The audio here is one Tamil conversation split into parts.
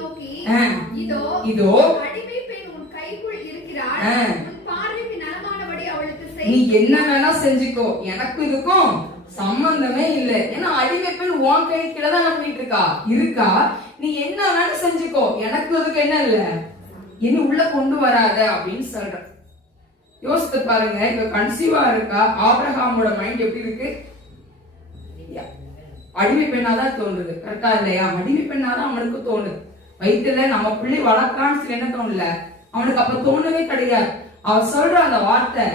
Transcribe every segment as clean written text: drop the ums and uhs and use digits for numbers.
நோக்கி இதோ அடிமை பெண் உன் கைக்குள் இருக்கிறாள், உன் பார்வைக்கு நலமானபடி அவளுக்கு செய். நீ என்ன வேணா செஞ்சுக்கோ, எனக்கு இதுக்கும் சம்பந்தமே இல்லை. ஏன்னா அடிமை பெண் உன் கை கீழதான் பண்ணிட்டு இருக்கா. நீ என்ன வேணா செஞ்சுக்கோ, எனக்கு இதுக்கு என்ன இல்ல, என்ன உள்ள கொண்டு வராத அப்படின்னு சொல்ற. யோசித்து பாருங்க, இப்ப கன்சீவா இருக்கா, ஆபிரகாமோட மைண்ட் எப்படி இருக்கு? அடிமை பெண்ணாதான் தோணுது, கரெக்டா இல்லையா? அடிமை பெண்ணாதான் அவனுக்கு தோணுது. வயிற்றுல நம்ம பிள்ளை வளர்க்கான்னு என்ன தோணல அவனுக்கு, அப்ப தோணவே கிடையாது. அவ சொல்ற அந்த வார்த்தை,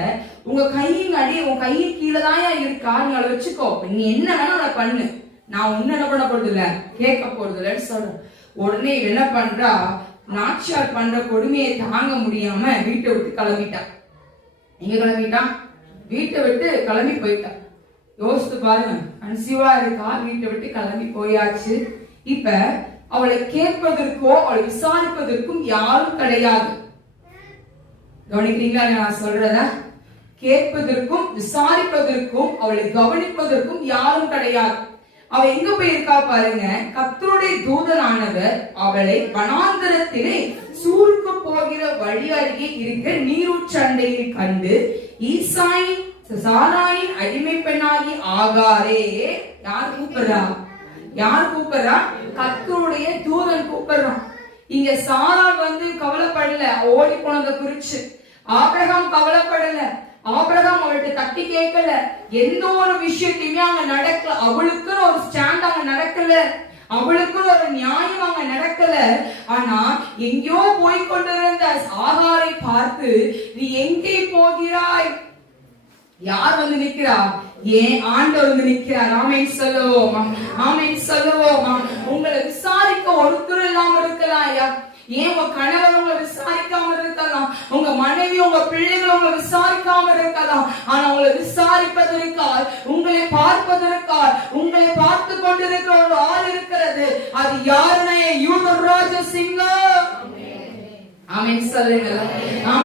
உங்க கையின் அடி உன் கையின் கீழே தான் இருக்கா, நீ அவளை வச்சுக்கோ, நீ என்ன வேணா அவளை பண்ணு, நான் உன்ன என்ன பண்ண போறது இல்ல, கேட்க போறது இல்லைன்னு சொல்ற. உடனே என்ன பண்றா, நாச்சியார் பண்ற கொடுமையை தாங்க முடியாம வீட்டை விட்டு கிளம்பிட்டான். எங்க கிளம்பிட்டான்? வீட்டை விட்டு கிளம்பி போயிட்டான். யோசித்து பாருங்க, கன்சீவா இருக்கா, வீட்டை விட்டு கிளம்பி போயாச்சு. இப்ப அவளை கேட்பதற்கோ அவளை விசாரிப்பதற்கும் யாரும் கிடையாது. கவனிக்கிறீங்களா நான் சொல்றத? கேட்பதற்கும் விசாரிப்பதற்கும் அவளை கவனிப்பதற்கும் யாரும் கிடையாது. அவ எங்க போயிருக்கா பாருங்க, கர்த்தருடைய தூதனானவர் அவளை வனாந்தரத்திலே சூருக்கு போகிற வழி அருகே இருக்க நீரூற்றண்டையில் கண்டு, ஈசாயின் சாராயின் அடிமை பெண்ணாகி ஆகாரே. யார் கூப்பிடுறா? கர்த்தருடைய தூதன் கூப்பிடுறான். இங்க சாராள் கவலைப்படல, ஓடி போனதை குறிச்சு. ஆபிரகாம் கவலைப்படல, ஆபிரகாம் அவள்கிட்ட தட்டி கேட்கல, எந்த ஒரு விஷயத்தையுமே அங்க நடக்கல. அவளுக்கு ஒரு ஸ்டாண்ட் அங்க நடக்கல, அவளுக்கு ஒரு நியாயம் அங்க நடக்கல. ஆனா எங்கேயோ போய்கொண்டிருந்த ஆகாரை பார்த்து, நீ எங்கே போகிறாய்? யார் நிக்கிறா? ஏன் ஆண்டவர் நிக்கிறார். ஆமென் சொல்லுவோமா? ஆமென் சொல்லுவோமா? உங்களை விசாரிக்க ஒருத்தர் இல்லாம இருக்கலாம். ஏன் உங்க கணவர் உங்களை விசாரிக்காம இருக்கலாம், உங்க மனைவி உங்க பிள்ளைகள் உங்களை விசாரிக்காம இருக்கலாம். ஆனா உங்களை விசாரிப்பதற்கால், உங்களை பார்ப்பதற்கால், உங்களை பார்த்து கொண்டிருக்கிற ஒரு ஆள் இருக்கிறது. அது யாருன்னா யூதராஜ சிங்கம். ஆமென் சொல்லுங்க.